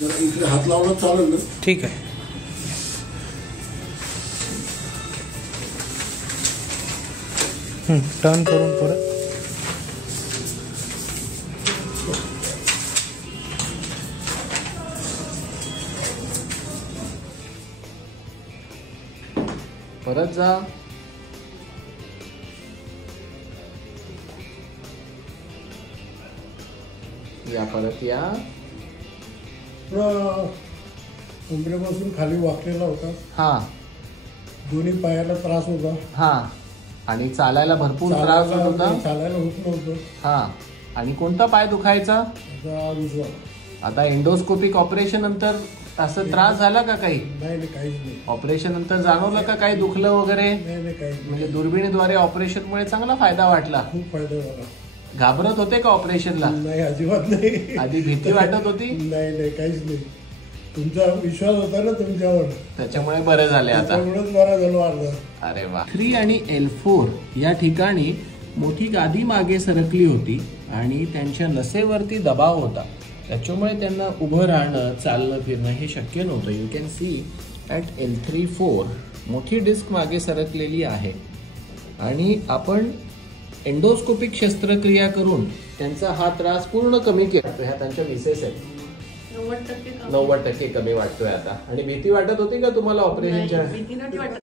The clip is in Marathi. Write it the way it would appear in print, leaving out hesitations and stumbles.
जरा इकडे हात लावला चालेल ना? ठीक आहे. टर्न करून परत परत जा. या परत या. कमरेपासून खाली वाकलेला होता. हा. दोन्ही पायाला त्रास होता. हा. आणि चालायला भरपूर त्रास होत होता. चालायला होत नव्हतं. हा. आणि कोणता पाय दुखायचा? दुसरा. आता एंडोस्कोपिक ऑपरेशन नंतर असं त्रास झाला का काही? नाही, काहीच नाही. ऑपरेशन नंतर जाणवलं का काही दुखलं वगैरे? नाही, काहीच नाही. म्हणजे दुर्बिणीद्वारे ऑपरेशन मुळे चांगला फायदा वाटला. खूप फायदा झाला. घाबरत होते का ऑपरेशनला? नाही, अजिबात नाही. आधी भीती वाटत होती? नाही, काहीच नाही. तुमचा विश्वास होता ना तुमच्यावर, त्याच्यामुळे बरं झाले आता. बरं झालं वाढलं. अरे वा. L3 आणि L4 या ठिकाणी मोठी गादी मागे सरकली होती आणि त्यांच्या नसेवरती दबाव होता. त्याच्यामुळे त्यांना उभं राहणं, चालणं, फिरणं हे शक्य नव्हतं. You can see at L3-4 मोठी डिस्क मागे सरकलेली आहे आणि आपण एंडोस्कोपिक शस्त्रक्रिया करून त्यांचा हा त्रास पूर्ण कमी केला. ह्या त्यांच्या मिसेस आहेत. 90% कमी वाटतोय आता. आणि भीती वाटत होती का तुम्हाला ऑपरेशनच्या?